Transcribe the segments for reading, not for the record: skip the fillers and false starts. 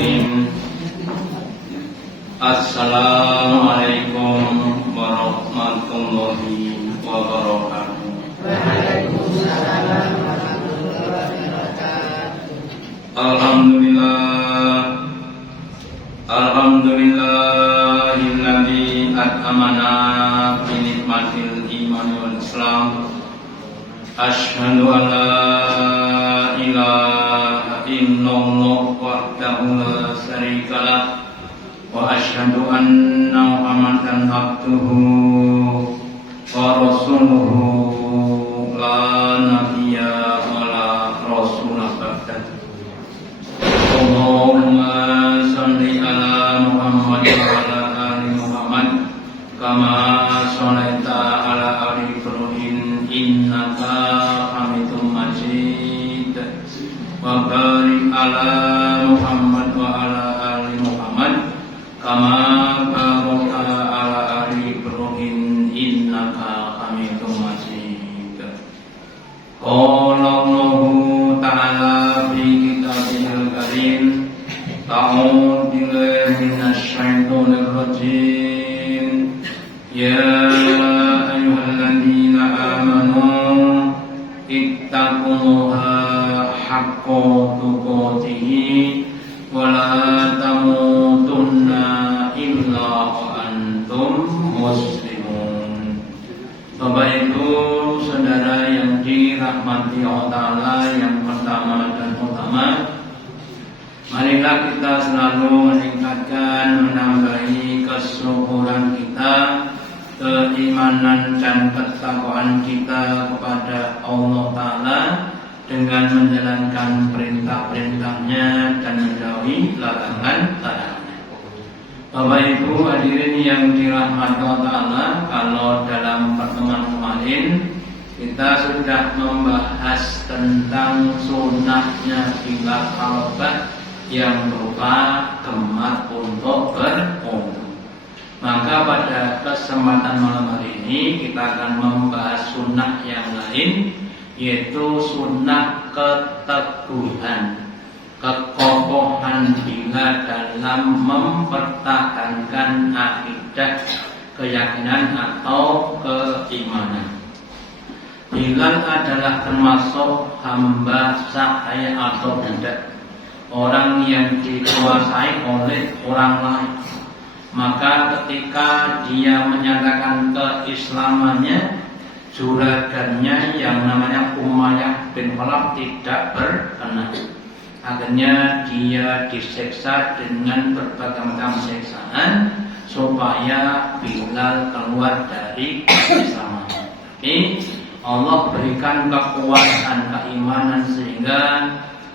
Bismillahirrahmanirrahim. Assalamualaikum warahmatullahi wabarakatuh. Waalaikumsalam warahmatullahi wabarakatuh. Alhamdulillahilladzi at'amana bi nikmatil iman wal islam. Asyhadu an la ilaha illallah wahdahu la syarikalah wa asyhadu anna Muhammadan abduhu wa rasuluhu la nabiyya wa la rasulah ba'dah. Allahumma shalli ala Muhammad wa ala ali Muhammad kama shallaita ala ali Ibrahim innaka Hamidum Majid wa barik ala Muhammad wa ala ali Muhammad kama barakta ala ali Ibrahim innaka Hamidum Majid. Qala Allahu ta'ala fi kitabil karim ta'awudzu billahi minasy syaithanir rajim. Ya ayyuhalladzina amanu ittaqullaha haqqa tuqatih wa la tamutunna illa wa antum muslimun. Bapak Ibu, saudara yang dirahmati Allah Ta'ala, yang pertama dan utama, marilah kita selalu meningkatkan, menambahi kesyukuran kita, keimanan dan ketakwaan kita kepada Allah Ta'ala dengan menjalankan perintah-perintahnya dan menjauhi larangan-larangannya. Bapak Ibu hadirin yang dirahmati Allah Ta'ala, kalau dalam pertemuan kemarin kita sudah membahas tentang sunnahnya Bilal Al-Bad yang berupa kemat untuk berwudu. Maka pada kesempatan malam hari ini kita akan membahas sunnah yang lain, yaitu sunnah keteguhan, kekokohan Bilal dalam mempertahankan akidah, keyakinan atau keimanan. Bilal adalah termasuk hamba sahaya atau budak, orang yang dikuasai oleh orang lain. Maka ketika dia menyatakan keislamannya, juragannya yang namanya Umayyah bin Khalaf tidak berkenan. Akhirnya dia disiksa dengan berbagai macam siksaan supaya Bilal keluar dari keislaman. Tapi Allah berikan kekuatan keimanan sehingga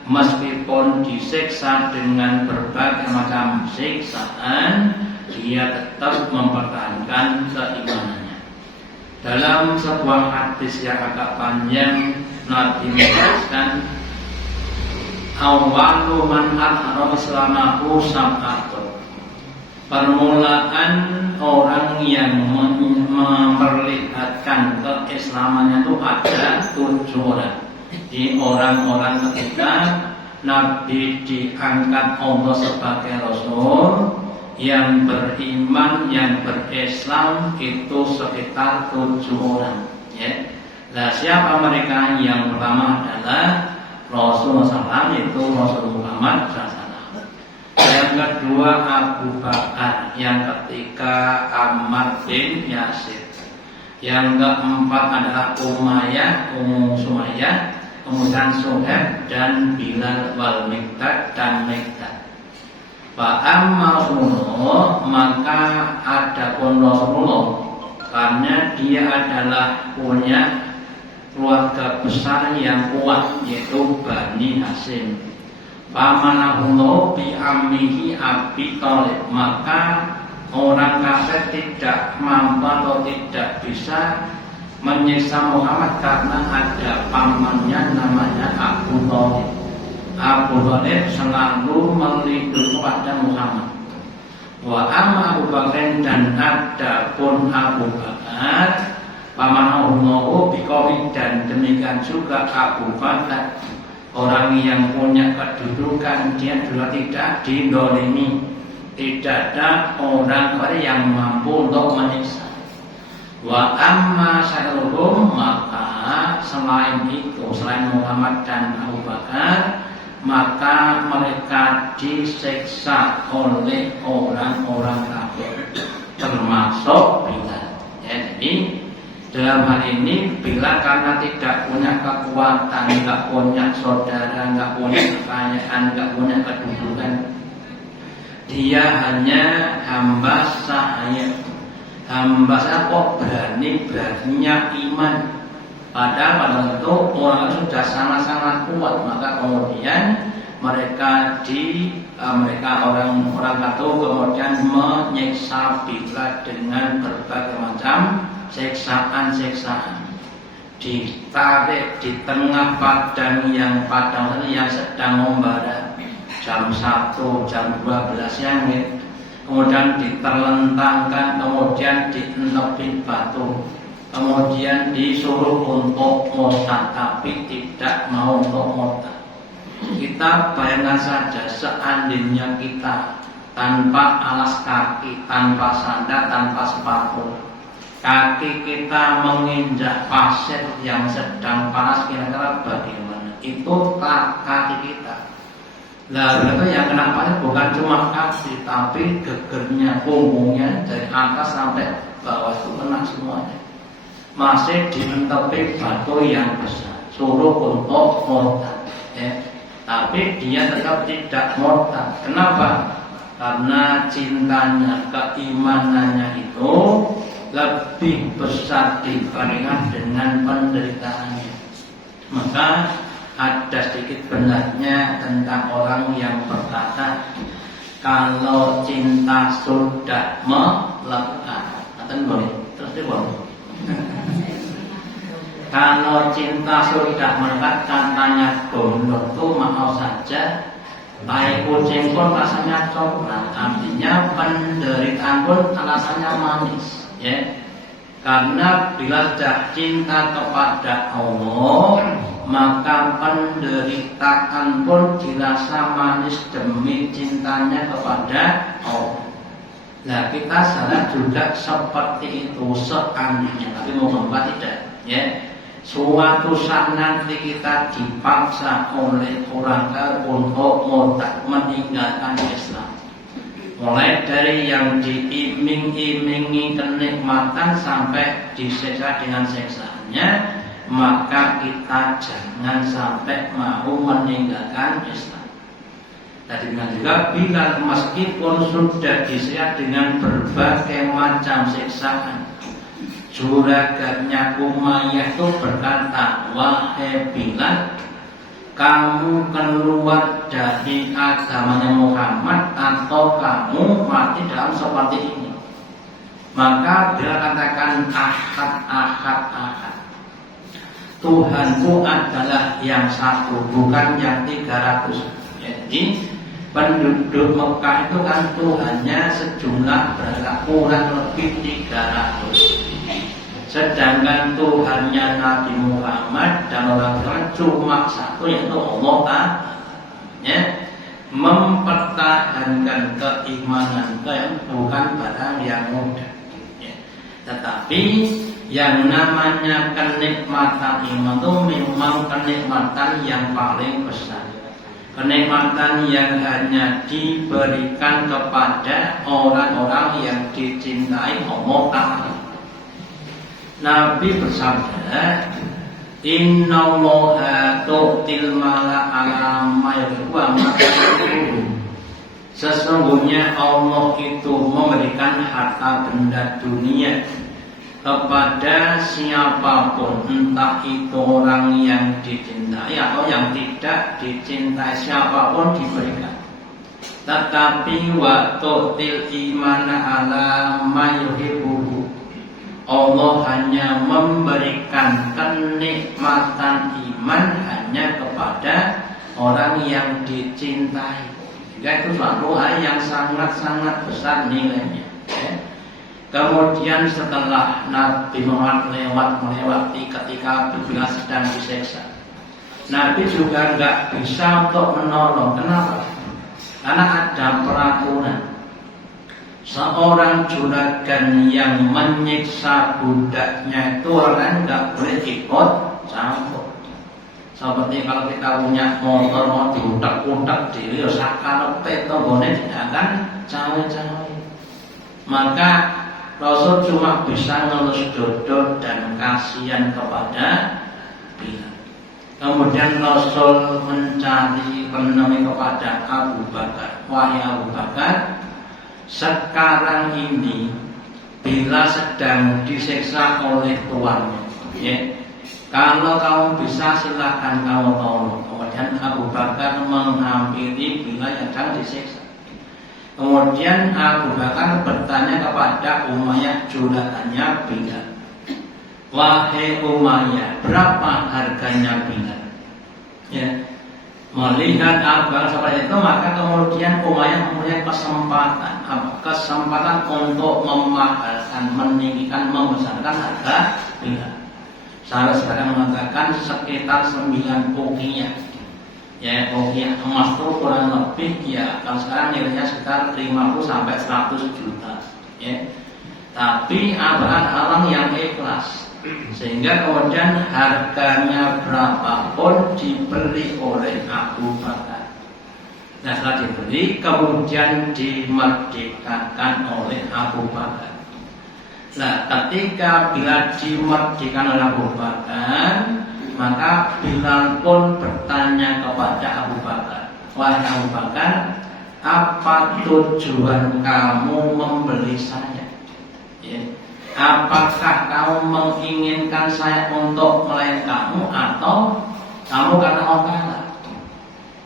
meskipun disiksa dengan berbagai macam siksaan, dia tetap mempertahankan keimanannya. Dalam sebuah hadis yang agak panjang, Nabi menjelaskan, awwalu man azhara islamahu sab'atun. Permulaan orang yang memperlihatkan keislamannya itu ada 7 orang. Di orang-orang ketika Nabi diangkat Allah sebagai Rasul, yang beriman, yang berislam itu sekitar 7 orang. Ya. Nah, siapa mereka? Yang pertama adalah Rasulullah SAW, yaitu Rasul Muhammad SAW. Yang kedua Abu Bakar, yang ketiga Ammar bin Yasir. Yang keempat adalah Sumayyah, kemudian Suhaib dan Bilal wal Miqdad dan Miqdad. Amma Rasulullah, maka adapun Rasulullah, karena dia adalah punya keluarga besar yang kuat, yaitu Bani Hasyim. Famanahullah bi ammihi Abi Thalib, maka orang kafir tidak mampu atau tidak bisa menyiksa Muhammad karena ada pamannya namanya Abu Thalib. Abu Thalib selalu melindungi kepada Muhammad. Wa amma Abu Bakar, dan ada pun Abu Bakar, pamanahullah biqawi, dan demikian juga Abu Bakar Orang yang punya kedudukan dia juga tidak didolimi. Tidak ada orang yang mampu untuk menyiksa. Wa amma syairuhum, maka selain itu, selain Muhammad dan Abu Bakar, maka mereka disiksa oleh orang-orang kafir, termasuk Bilal. Ya, jadi dalam hal ini Bilal karena tidak punya kekuatan, nggak punya saudara, nggak punya kekayaan, nggak punya kedudukan, dia hanya hamba sahaya. Hamba saya kok beraninya iman. Padahal pada itu orang sudah sangat-sangat kuat, maka kemudian mereka orang kafir kemudian menyiksa Bilal dengan berbagai macam siksaan, ditarik di tengah padang yang sedang membara, jam 1, jam 12 siang, kemudian diterlentangkan, kemudian dientepi batu, kemudian disuruh untuk murtad tapi tidak mau untuk murtad. Kita bayangkan saja seandainya kita tanpa alas kaki, tanpa sandal, tanpa sepatu, kaki kita menginjak pasir yang sedang panas, kira-kira bagaimana? Itu kaki kita. Nah, itu yang kena pasir bukan cuma kaki, tapi gegernya, punggungnya dari atas sampai bawah itu kena semuanya. Masih dientepi batu yang besar, suruh untuk murtad. Ya. Tapi dia tetap tidak murtad. Kenapa? Karena cintanya, keimanannya itu lebih besar dibandingkan dengan penderitaannya. Maka ada sedikit benarnya tentang orang yang berkata, kalau cinta sudah melekat, boleh terus boleh. Kalau cinta sudah melekat, katanya gondok tuh mau saja, baik kucing pun rasanya coklat. Artinya penderitaan pun rasanya manis. Ya, karena bila sudah cinta kepada Allah, maka penderitaan pun dirasa manis demi cintanya kepada Allah. Nah, kita salah juga seperti itu seandainya, tapi moga tidak. Ya, suatu saat nanti kita dipaksa oleh orang kafir untuk murtad, meninggalkan Islam. Mulai dari yang diiming-imingi kenikmatan sampai disiksa dengan siksaannya, maka kita jangan sampai mau meninggalkan Islam. Tadi juga Bilal meskipun sudah disiksa dengan berbagai macam siksaan, juragannya Umayyah itu berkata, wahai Bilal, kamu keluar dari agamanya Muhammad atau kamu mati dalam seperti ini. Maka dia katakan, ahad. Tuhanku adalah yang satu, bukan yang 300. Jadi penduduk Mekah itu kan Tuhannya sejumlah berapa, kurang lebih 300. Sedangkan Tuhannya Nabi Muhammad dan orang-orang cuma satu, yaitu Allah Ta'ala. Ya, mempertahankan keimanan yang bukan barang yang mudah. Ya. Tetapi yang namanya kenikmatan iman itu memang kenikmatan yang paling besar. Kenikmatan yang hanya diberikan kepada orang-orang yang dicintai Allah Ta'ala. Nabi bersabda, innallaha tu'til mala ala ma yuhibbu wa ma yuhibbu. Sesungguhnya Allah itu memberikan harta benda dunia kepada siapapun, entah itu orang yang dicintai atau yang tidak dicintai, siapapun diberikan. Tetapi wa tu'til imana ala ma yuhibbu, Allah hanya memberikan kenikmatan iman hanya kepada orang yang dicintai. Itu suatu hal yang sangat-sangat besar nilainya. Kemudian setelah Nabi Muhammad melewati ketika Bilal sedang disiksa, Nabi juga nggak bisa untuk menolong. Kenapa? Karena ada peraturan. Seorang juragan yang menyiksa budaknya itu orang nggak boleh ikut campur. Seperti kalau kita punya motor mau diutak-utak diri, ya sakar petonggone jangan cawe-cawe. Maka Rasul cuma bisa ngelus dodo dan kasihan kepada Bilal. Kemudian Rasul mencari penemui kepada Abu Bakar. Wahai Abu Bakar, sekarang ini Bilal sedang disiksa oleh tuannya. Ya. Kalau kamu bisa silahkan kamu tolong. Kemudian Abu Bakar menghampiri Bilal yang sedang disiksa. Kemudian Abu Bakar bertanya kepada Umayyah juragannya Bilal. Wahai Umayyah, berapa harganya Bilal? Ya. Melihat Abu Bakar seperti itu, maka kemudian Umayyah mempunyai kesempatan untuk memahalkan, meninggikan, membesarkan harga Bilal. Saya sekarang mengatakan sekitar 9 uqiyah. Ya, uqiyah emas itu kurang lebih ya kalau sekarang nilainya sekitar 50 sampai 100 juta. Ya. Tapi ada orang yang ikhlas sehingga kemudian harganya berapapun dibeli oleh Abu Bakar. Nah, setelah dibeli kemudian dimerdekakan oleh Abu Bakar. Nah, ketika bila dimerdekakan oleh Abu Bakar, maka Bilal pun bertanya kepada Abu Bakar, wahai Abu Bakar, apa tujuan kamu membeli saya? Ya. Apakah kamu menginginkan saya untuk melayani kamu atau kamu karena mau kalah?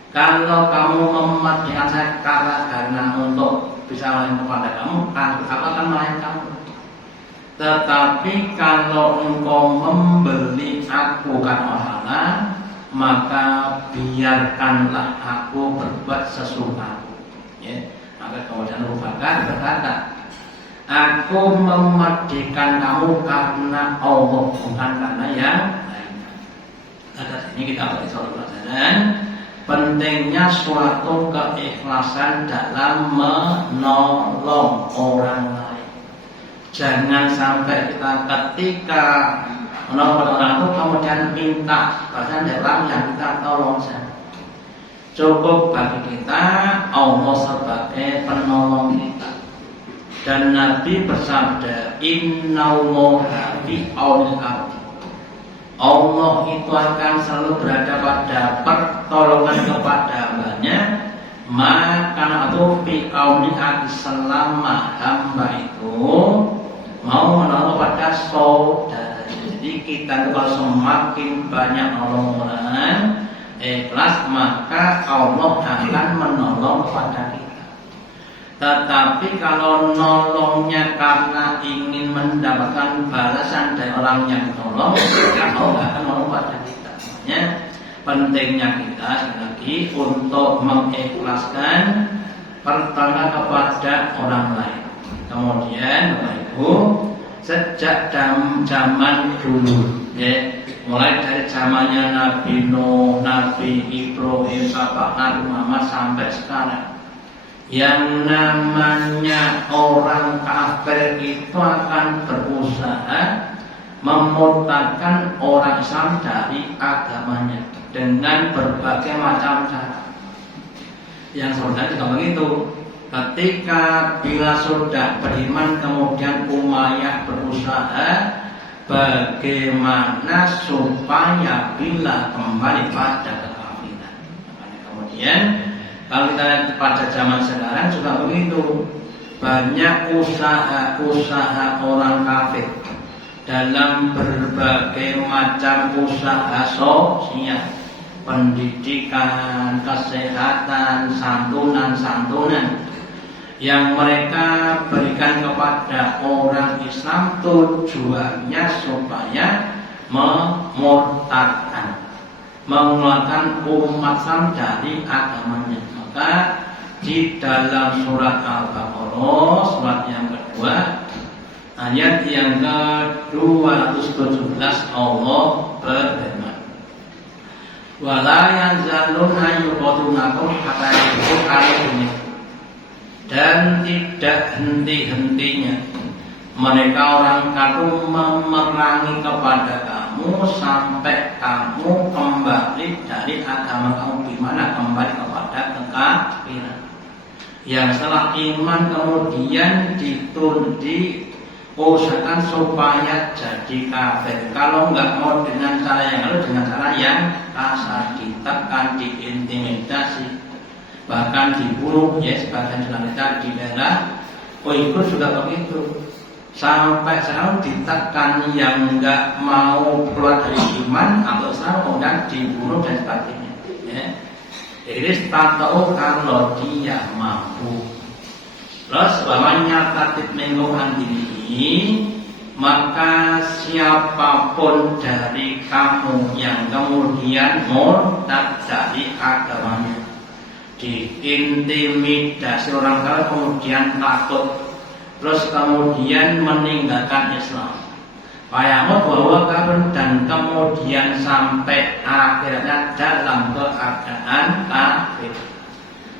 Kalau kamu memerdekakan saya karena untuk bisa melayani kepada kamu, aku akan melayani kamu. Tetapi kalau engkau membeli aku karena halal, maka biarkanlah aku berbuat sesuatu. Ya. Maka kemudian Abu Bakar berkata, aku memerdekakan kamu karena Allah, bukan karena yang lain. Atas ini kita beri suatu pelajaran pentingnya suatu keikhlasan dalam menolong orang lain. Jangan sampai kita ketika menolong orang itu kemudian minta bahkan dari orang yang kita tolong saja. Cukup bagi kita Allah sebagai penolong kita. Dan Nabi bersabda, Innallaha fi aunil abdi. Allah itu akan selalu berada pada pertolongan kepada hambanya. Maka itu fi aunil abdi, selama hamba itu mau menolong pada saudara. Jadi kita itu kalau semakin banyak menolong orang ikhlas, maka Allah akan menolong kepada kita. Tetapi kalau nolongnya karena ingin mendapatkan balasan dari orang yang tolong, maka Allah akan menolong pada kita. Makanya pentingnya kita sekali lagi untuk mengikhlaskan pertolongan kepada orang lain. Kemudian Bapak Ibu, sejak zaman dulu, ya, mulai dari zamannya Nabi Nuh, Nabi Ibrahim, Nabi Muhammad sampai sekarang, yang namanya orang kafir itu akan berusaha memurtadkan orang Islam dari agamanya dengan berbagai macam cara. Yang sebenarnya juga begitu. Ketika bila sudah beriman kemudian Umayyah berusaha bagaimana supaya bila kembali pada kekafiran. Kemudian kalau kita lihat pada zaman sekarang juga begitu. Banyak usaha-usaha orang kafir dalam berbagai macam usaha sosial, pendidikan, kesehatan, santunan yang mereka berikan kepada orang Islam tujuannya supaya memurtadkan, mengeluarkan umat Islam dari agamanya. Maka di dalam surat Al-Baqarah, surat yang kedua, ayat yang ke-217, Allah berfirman, Wala yazaluna yuqatunakum hatta yuqatu alaikum. Dan tidak henti-hentinya mereka orang kafir memerangi kepada kamu sampai kamu kembali dari agama kamu, di mana kembali kepada kekafiran. Yang setelah iman kemudian diusahakan supaya jadi kafir. Kalau nggak mau dengan cara yang lalu, dengan cara yang kasar, ditekan, diintimidasi, bahkan dibunuh, ya sebagian kita di daerah Uyghur juga begitu. Sampai sekarang ditekan yang nggak mau keluar dari iman atau Islam, kemudian dibunuh dan sebagainya. Ya. Jadi tahu kalau dia mampu. Terus bawahnya tatib menggunakan ini, maka siapapun dari kamu yang kemudian murtad dari agamanya, diintimidasi orang kafir kemudian takut, terus kemudian meninggalkan Islam, bayangkan bahwa kafir dan kemudian sampai akhirnya dalam keadaan kafir.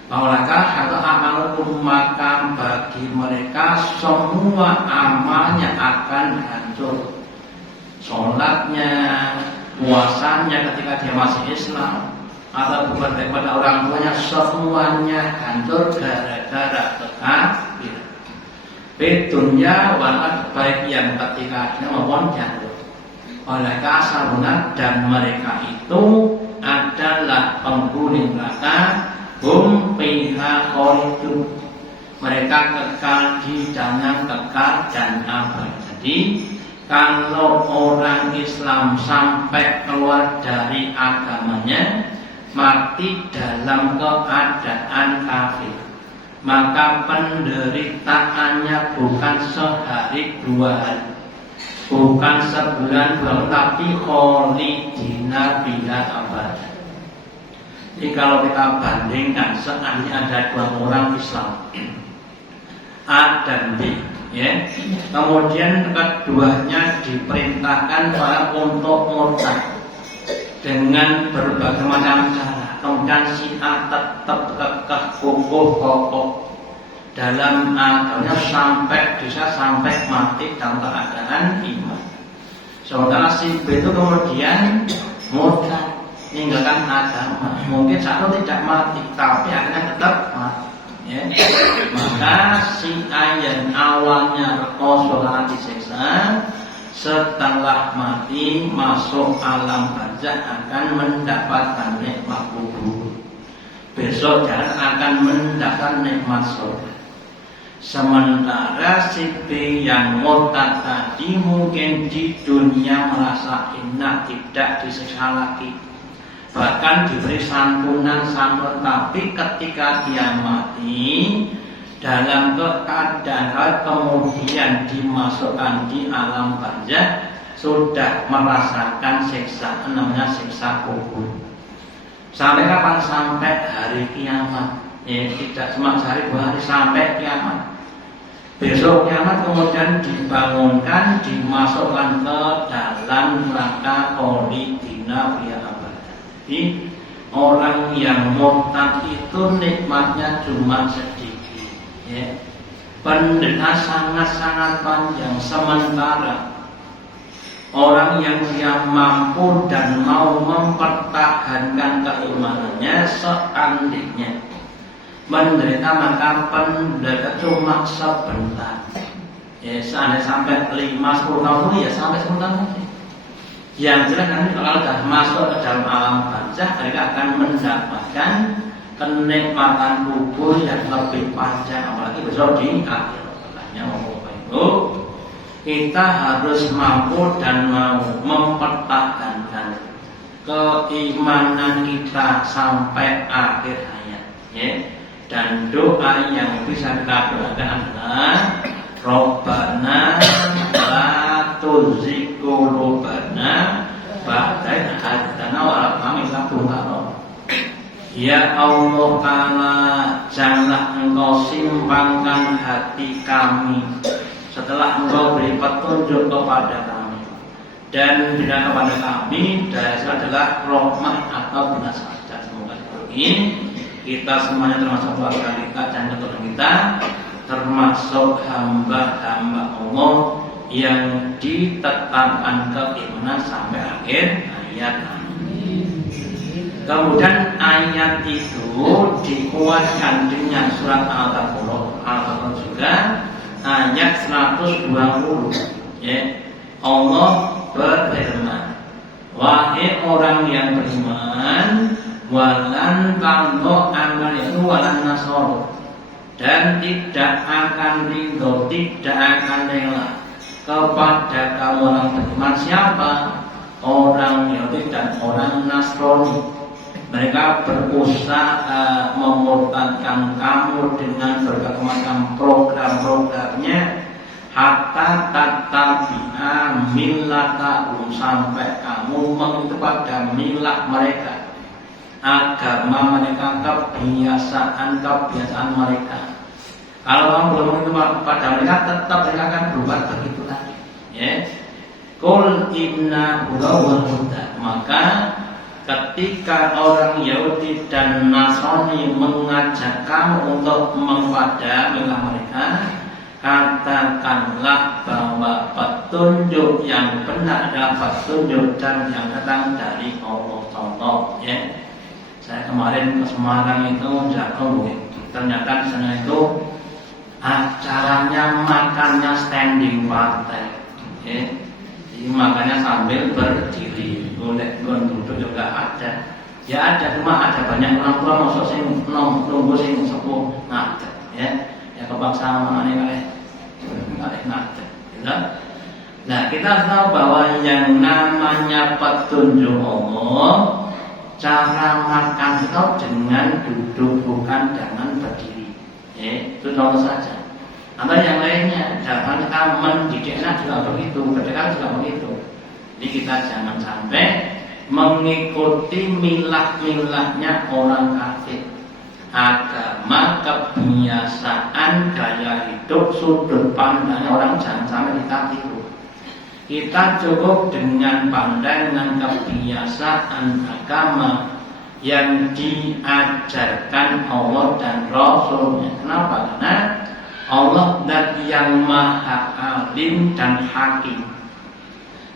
Maka atau amalukum, maka bagi mereka semua amalnya akan hancur. Sholatnya, puasanya ketika dia masih Islam, atau bukan daripada orang tuanya, semuanya hancur gara-gara kafir. Dunia walat baik yang ketika dia maupun jatuh. Oleh kasaruna, dan mereka itu adalah penghuni neraka. Fiha khalidun, mereka kekal di dalam kekal dan abadi. Jadi kalau orang Islam sampai keluar dari agamanya, mati dalam keadaan kafir, maka penderitaannya bukan sehari dua hari, bukan sebulan dua, tapi khalidina biha abadi. Jadi kalau kita bandingkan, seandainya ada dua orang Islam, A dan B, ya, kemudian keduanya diperintahkan untuk murtad dengan berbagai macam cara, kemudian si A tetap kekeh kokoh dalam agamanya sampai mati dalam keadaan iman. Sementara si B itu kemudian murtad, meninggalkan agama, mungkin satu tidak mati, tapi akhirnya tetap mati. Ya. Maka si A yang awalnya rekoso karena disiksa, setelah mati masuk alam barzakh akan mendapatkan nikmat kubur. Besok jalan akan mendapat nikmat surga. Sementara si B yang murtad tadi mungkin di dunia merasa enak, tidak disiksa lagi, bahkan diberi santunan, tapi ketika dia mati dalam keadaan kemudian dimasukkan di alam barzakh, sudah merasakan siksa, namanya siksa kubur. Sampai kapan? Sampai hari kiamat. Ya, tidak cuma sehari dua hari, sampai kiamat. Besok kiamat kemudian dibangunkan, dimasukkan ke dalam neraka khalidina fiha. Jadi orang yang murtad itu nikmatnya cuma sedikit, ya. Penderitaan sangat-sangat panjang. Sementara orang yang dia mampu dan mau mempertahankan keimanannya, seandainya menderita, maka penderita cuma sebentar. Ya, seandainya sampai 5-10 tahun ya sampai sebentar saja. Yang jelas nanti kalau sudah masuk ke dalam alam barzakh, mereka akan mendapatkan kenikmatan kubur yang lebih panjang, apalagi besok di akhir. Makanya itu kita harus mampu dan mau mempertahankan keimanan kita sampai akhir hayat, ya. Dan doa yang bisa kita doakan adalah Rabbana la tuzigh qulubana ba'da idh hadaytana wa hab lana min ladunka rahmah. Ya Allah Ta'ala, janganlah Engkau simpangkan hati kami setelah Engkau beri petunjuk kepada kami, dan berikan kepada kami dasar adalah rahmat atau bina saja. Semoga ini kita semuanya termasuk keluarga kita dan keturunan kita, termasuk hamba-hamba Allah yang ditetapkan keimanan sampai akhir ayat. Kemudian ayat itu dikuatkan dengan surat Al-Taqabur juga ayat 120. Ya. Allah berfirman, wahai orang yang beriman, walan tanto amal itu walan nasor, dan tidak akan ridho, tidak akan rela kepada kamu orang beriman. Siapa? Orang Yahudi dan orang Nasrani. Mereka berusaha memurtadkan kamu dengan berbagai macam program-programnya, hatta tattabi'a millatahum, sampai kamu mengikuti pada milah mereka, agama mereka, kebiasaan mereka. Kalau kamu belum mengikuti pada mereka, tetap mereka akan berbuat begitu lagi. Ya. Qul inna huda, maka ketika orang Yahudi dan Nasrani mengajak kamu untuk menghadap mereka, katakanlah bahwa petunjuk yang benar adalah petunjuk dan yang datang dari Allah. Contoh, ya. Saya kemarin ke Semarang itu jatuh, ternyata di sana itu acaranya makannya standing partai, ya. Jadi makannya sambil berdiri, boleh duduk juga ada. Ya ada, cuma ada banyak orang tua masuk sing nunggu sing sepuh ngadeg, ya. Ya kepaksa mengenai ngadeg, gitu. Nah kita tahu bahwa yang namanya petunjuk Allah, cara makan itu dengan duduk, bukan dengan berdiri. Itu contoh saja. Atau yang lainnya, dalam kita mendidik anak juga begitu, kedekat juga begitu. Jadi kita jangan sampai mengikuti milah-milahnya orang kafir. Agama, kebiasaan, gaya hidup, sudut pandangnya orang jangan sampai kita tiru. Kita cukup dengan pandai dengan kebiasaan agama yang diajarkan Allah dan Rasulnya. Kenapa? Karena Allah dan yang maha alim dan hakim,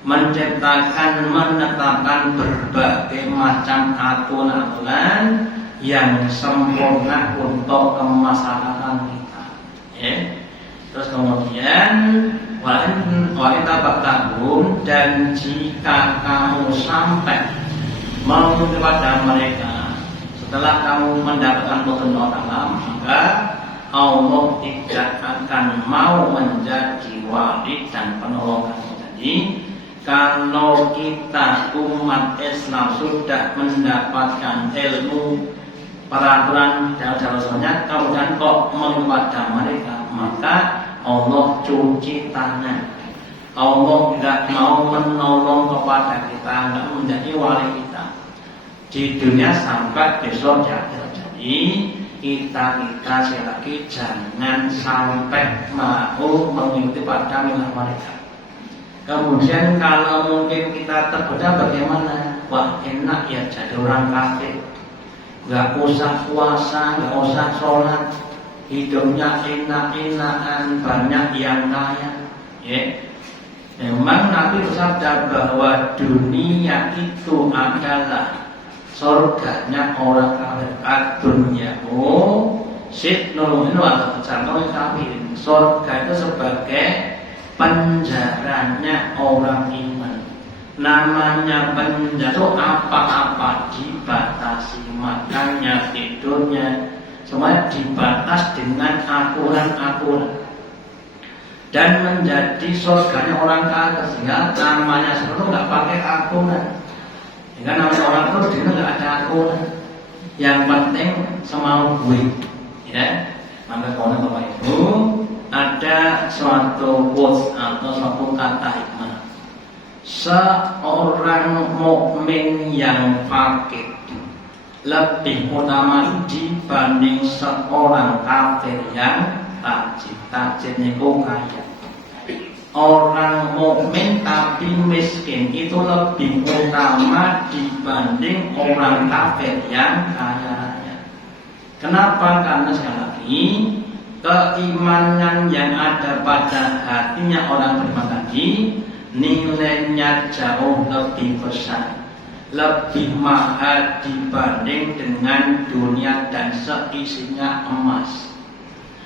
menciptakan, menetapkan berbagai macam aturan yang sempurna untuk kemaslahatan kita. Ya. Terus kemudian wanita bertanggung, dan jika kamu sampai mengikuti pada mereka setelah kamu mendapatkan petunjuk Allah, maka Allah tidak akan mau menjadi wali dan penolong kamu. Jadi kalau kita umat Islam sudah mendapatkan ilmu peraturan dan Rasulnya, kemudian kok mengepada mereka, maka Allah cuci tangan. Allah tidak mau menolong kepada kita, tidak menjadi wali kita di dunia sampai besok di akhirat. Jadi kita sekali lagi jangan sampai mau mengikuti pada milah mereka. Kemudian kalau mungkin kita tergoda, bagaimana? Wah enak ya jadi orang kafir, nggak usah puasa, nggak usah sholat, hidupnya enak-enakan, banyak yang kaya. Ya. Memang Nabi bersabda bahwa dunia itu adalah surganya orang kafir. Dunia sitnul atau jantung kafir. Surga itu sebagai penjaranya orang iman. Namanya penjara itu apa-apa dibatasi, makannya, tidurnya, semuanya dibatas dengan aturan-aturan. Dan menjadi surganya orang kafir, sehingga namanya seperti itu nggak pakai aturan. Sehingga namanya orang itu di nggak ada aturan. Yang penting semau gue, ya. Maka kalau Bapak Ibu ada suatu quotes atau suatu kata hikmah. Seorang mukmin yang fakir lebih utama dibanding seorang kafir yang tajir. Tajir niku kaya. orang mukmin tapi miskin itu lebih utama dibanding orang kafir yang kaya raya. Kenapa? Karena sekali lagi keimanan yang ada pada hatinya orang beriman tadi nilainya jauh lebih besar, lebih mahal dibanding dengan dunia dan seisinya emas.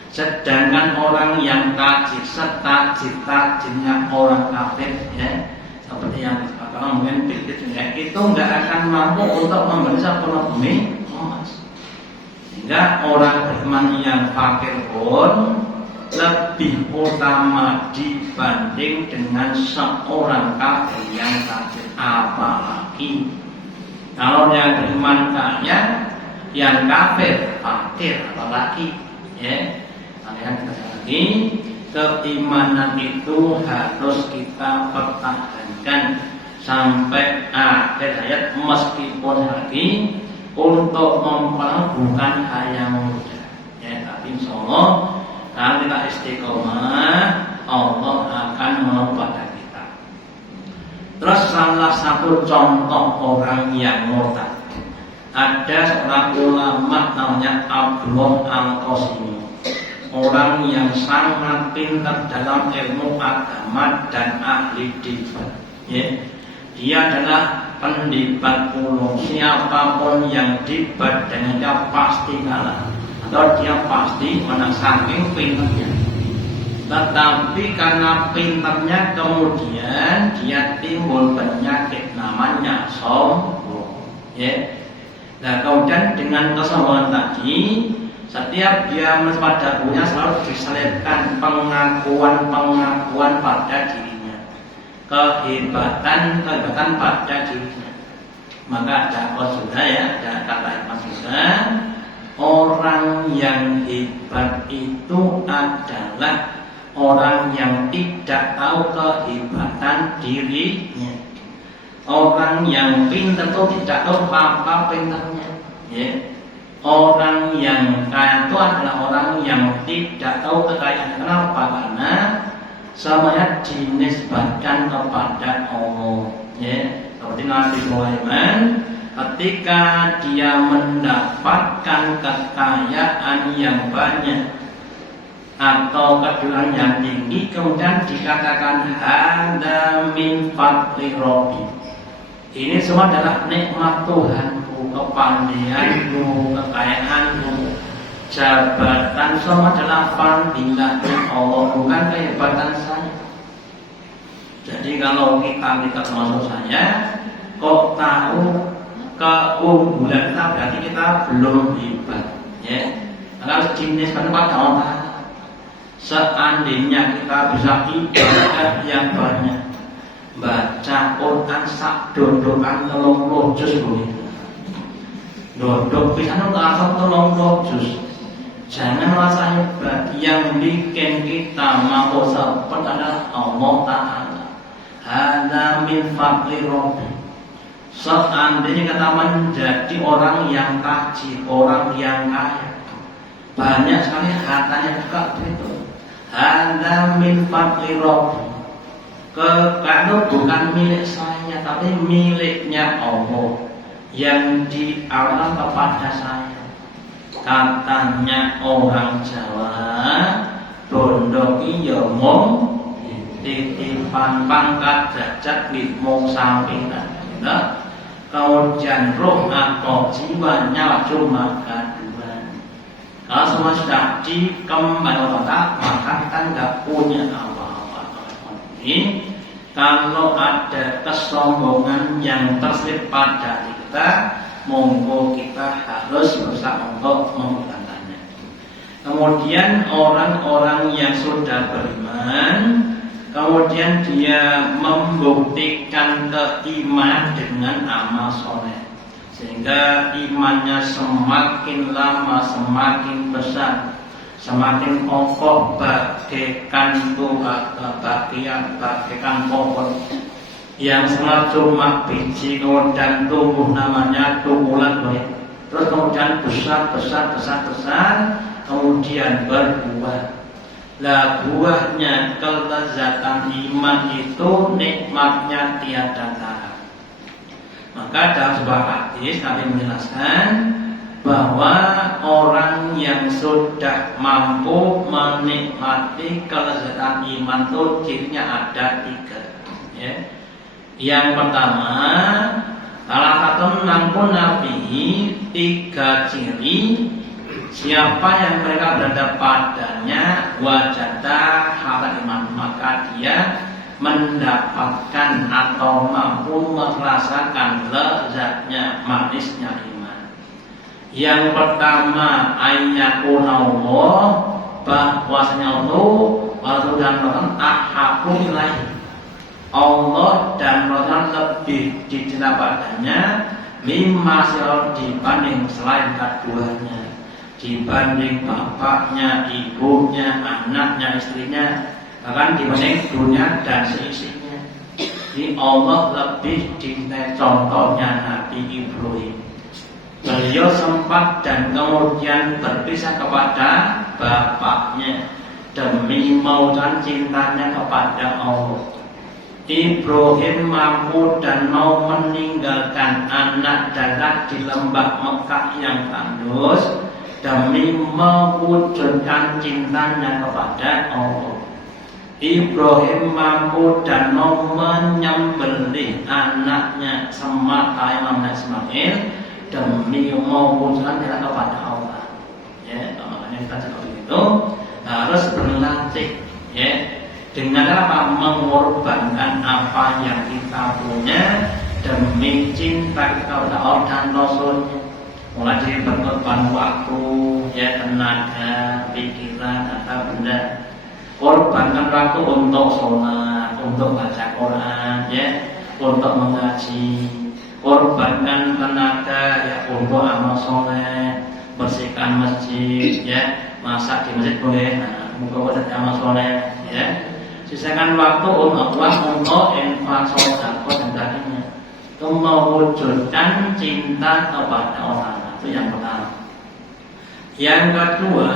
Sedangkan orang yang tajir, setajir-tajirnya orang kafir, ya, seperti yang dikatakan mungkin itu nggak akan mampu untuk membeli satu bumi emas. Sehingga orang beriman yang fakir pun lebih utama dibanding dengan seorang kafir yang tajir. Apalagi kalau yang beriman kaya, yang kafir fakir, apalagi, ya. Sekali lagi, keimanan itu harus kita pertahankan sampai akhir hayat, meskipun lagi untuk memperoleh bukan hal yang mudah, ya, tapi insyaallah kalau kita istiqomah Allah akan menolong kita. Terus salah satu contoh orang yang murtad, ada seorang ulama namanya Abdullah Al-Qasimi, orang yang sangat pintar dalam ilmu agama dan ahli debat, ya. Dia adalah pendebat ulung. Siapapun yang debat dengan dia pasti kalah, atau dia pasti menang saking pintarnya. Tetapi karena pintarnya kemudian dia timbul penyakit namanya sombong, ya. Nah kemudian dengan kesombongan tadi, setiap dia pada punya selalu diselipkan pengakuan pada dirinya, kehebatan pada dirinya. Maka ada juga, ya, ada kata juga, orang yang hebat itu adalah orang yang tidak tahu kehebatan dirinya. Orang yang pintar itu tidak tahu apa pintarnya, ya. Orang yang kaya itu adalah orang yang tidak tahu kekayaan. Kenapa? Karena semuanya dinisbatkan kepada Allah, ya. Seperti Nabi Sulaiman, ketika dia mendapatkan kekayaan yang banyak atau kedudukan yang tinggi, kemudian dikatakan hada min fadli rabbi. Ini semua adalah nikmat Tuhanku, kepandaianku, kekayaanku, jabatan, semua adalah fadilah Allah, bukan kehebatan saya. Jadi kalau kita termasuk saya, kok tahu keunggulan kita, berarti kita belum hebat, ya. Harus dinisbatkan pada Allah. Seandainya kita bisa ibadah yang banyak, baca Quran sak dodokan 30 juz begitu. Dodok bisa untuk asal 30 juz. Jangan merasa hebat. Yang bikin kita mampu seperti adalah Allah Ta'ala. Hada min fadli rabbi. Seandainya kita menjadi orang yang tajir, orang yang kaya, banyak sekali hartanya juga begitu. Hada min fadli rabbi. Kekayaan bukan milik saya, tapi miliknya Allah yang diarahkan kepada saya. Katanya orang Jawa, bondoki ya mung titipan pangkat jajak limong sampiran. Nah, kemudian roh atau jiwanya cuma gaduhan. Kalau semua sudah dikembali otak, maka kita nggak punya apa-apa. Ini kalau ada kesombongan yang terselip pada kita, monggo kita harus berusaha untuk menghilangkannya. Kemudian orang-orang yang sudah beriman, kemudian dia membuktikan keimanan dengan amal soleh, sehingga imannya semakin lama semakin besar, semakin kokoh bagaikan bagaikan pohon yang semula cuma biji kemudian tumbuh namanya tumbulan, terus kemudian besar kemudian berbuah. Lah buahnya kelezatan iman itu nikmatnya tiada tara. Maka dalam sebuah hadis Nabi menjelaskan bahwa orang yang sudah mampu menikmati kelezatan iman itu cirinya ada 3. Ya. Yang pertama, salah satu nampun Nabi 3 ciri. Siapa yang mereka berada padanya wajadah halal iman, maka dia mendapatkan atau mampu merasakan lezatnya manisnya iman. Yang pertama ayyakunallah, bahwasanya Allah dan Rasul ahabbu ilaihi. Allah dan Rasul lebih dicinta padanya mimma sirah dibanding selain keduanya, dibanding bapaknya, ibunya, anaknya, istrinya, bahkan dibanding dunia dan seisinya. Jadi Allah lebih dicintai. Contohnya Nabi Ibrahim, beliau sempat dan kemudian berpisah kepada bapaknya demi mau dan cintanya kepada Allah. Ibrahim mampu dan mau meninggalkan anak darah di lembah Mekah yang tandus demi mewujudkan cintanya kepada Allah. Ibrahim mampu dan mau menyembelih anaknya semata yang namanya Ismail demi mewujudkan cinta kepada Allah. Ya, makanya kita seperti itu harus berlatih, ya, dengan apa? Mengorbankan apa yang kita punya demi cinta kepada Allah dan Rasulnya. Mulai dari berkorban waktu, ya, tenaga, pikiran, atau benda. Korbankan waktu untuk sholat, untuk baca Quran, ya, untuk mengaji. Korbankan tenaga, ya, untuk amal soleh, bersihkan masjid, ya, masak di masjid boleh, muka amal soleh, ya. Sisakan waktu untuk infak, sedekah dan sebagainya. Untuk mewujudkan cinta kepada orang. Itu yang pertama. Yang kedua,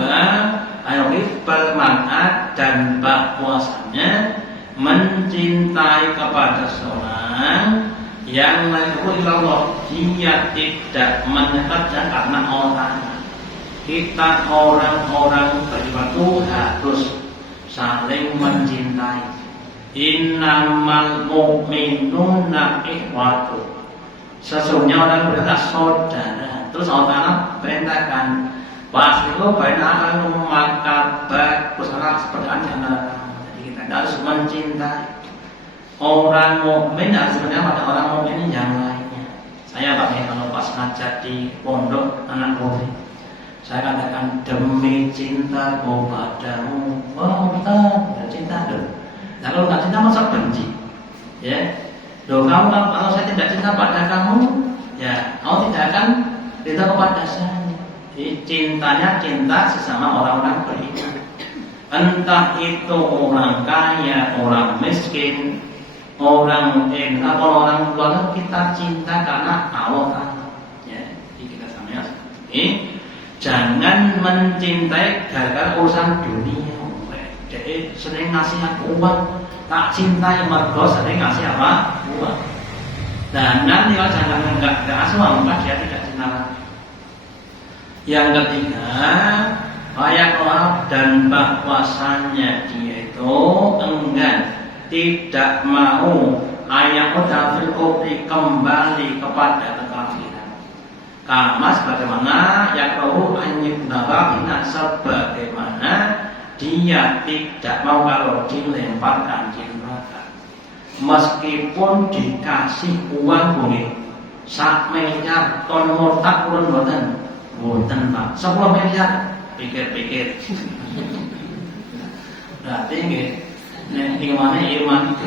ayuhibbal mar'at, dan bahwasanya mencintai kepada seorang yang Allah, dia tidak menyekat karena orang. Kita orang-orang beriman itu harus saling mencintai. Innamal mu'minuna ikhwatu. Sesungguhnya orang berkata saudara. Terus Allah perintahkan pas itu baiklah maka berusaha seperti antara kamu. Jadi kita harus mencintai orang mukmin, harus mencintai pada orang mukmin yang lainnya. Saya pakai kalau pas ngajar di pondok anak murid, saya katakan demi cintaku padamu, kita cinta dong. Nah kalau nggak cinta masa benci, ya. Loh kamu kalau saya tidak cinta pada kamu, ya kamu tidak akan cinta kepada saya. Jadi cintanya cinta sesama orang-orang beriman. Entah itu orang kaya, orang miskin, orang atau orang tua, kita cinta karena Allah. Ya, jadi kita sama ini. Jangan mencintai gara-gara urusan dunia. Jadi sering ngasih aku uang, tak cintai mergo sering ngasih apa? Uang. Dan nanti kalau jangan enggak ngasih uang, maka dia tidak cinta lagi. Yang ketiga, ayat Allah dan bahwasanya dia itu enggan, tidak mau ayat Allah kembali kepada kekafiran. Kama sebagaimana yakrahu an yudnaba, sebagaimana dia tidak mau kalau dilemparkan di neraka. Meskipun dikasih uang boleh 1 miliar ton murtad pun boten Pak, 10 miliar pikir-pikir. Berarti nggih nek iman itu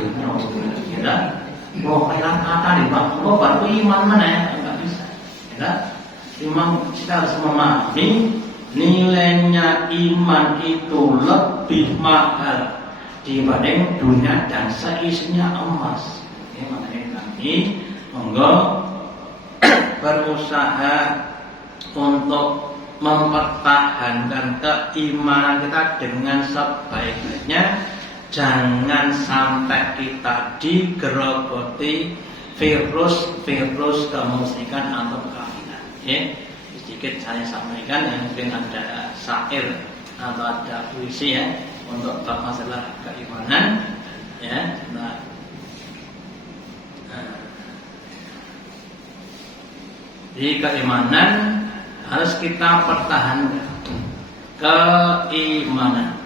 kira mau kayak kata di Pak, kok baru iman mana enggak bisa. Ya. Imam kita harus memahami nilainya iman itu lebih mahal dibanding dunia dan seisinya emas. Ya, makanya kami monggo berusaha untuk mempertahankan keimanan kita dengan sebaik-baiknya. Jangan sampai kita digerogoti virus kemusyrikan atau kekafiran. Sedikit saya sampaikan, yang mungkin ada syair atau ada puisi ya untuk masalah keimanan ya. Di keimanan harus kita pertahankan. Keimanan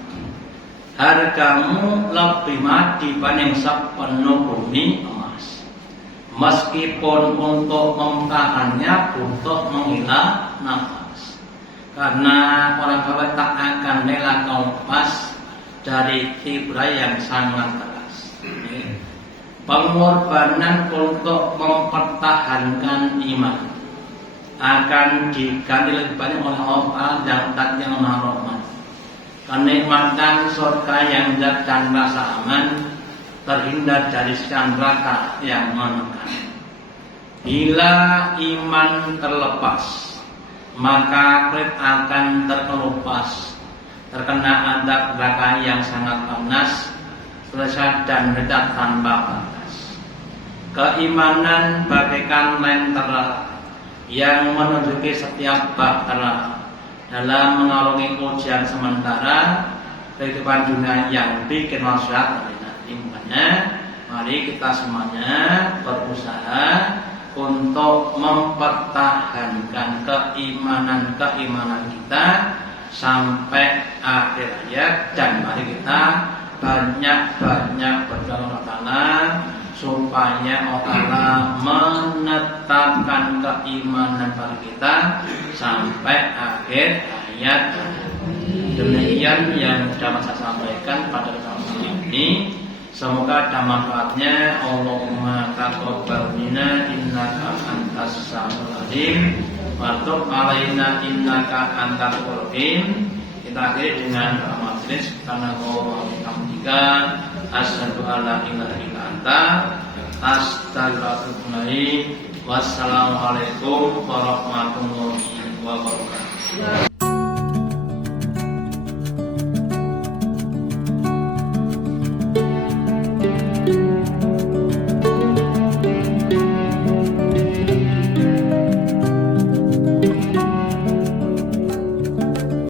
hargamu lebih mati dibanding sepenuh bumi emas. Meskipun untuk mempertahankannya butuh menghela nafas. Karena orang kafir tak akan rela kau lepas dari tirai yang sangat keras. Pengorbanan untuk mempertahankan iman akan diganti lebih banyak oleh Allah yang Maha Rahman. Kenikmatan surga yang zat dan rasa aman, terhindar dari sekian neraka yang menekan. Bila iman terlepas, maka kulit akan terkelupas, terkena adab neraka yang sangat panas, selesai dan redak tanpa batas. Keimanan bagaikan lentera yang menunjuki setiap bahtera dalam mengarungi ujian sementara kehidupan dunia yang bikin masyarakat nanti. Makanya mari kita semuanya berusaha untuk mempertahankan keimanan kita sampai akhir hayat, dan mari kita banyak berdoa kepada supaya Allah menetapkan keimanan pada kita sampai akhir hayat. Demikian yang dapat saya sampaikan pada kesempatan ini. Semoga ada manfaatnya. Allahumma taqabbal minna innaka antas samiul alim wa tub alaina innaka antal rahim. Kita akhiri dengan doa majelis karena Allah hamdika asyhadu alla ilaha illa anta astaghfiruka. Wassalamualaikum warahmatullahi wabarakatuh.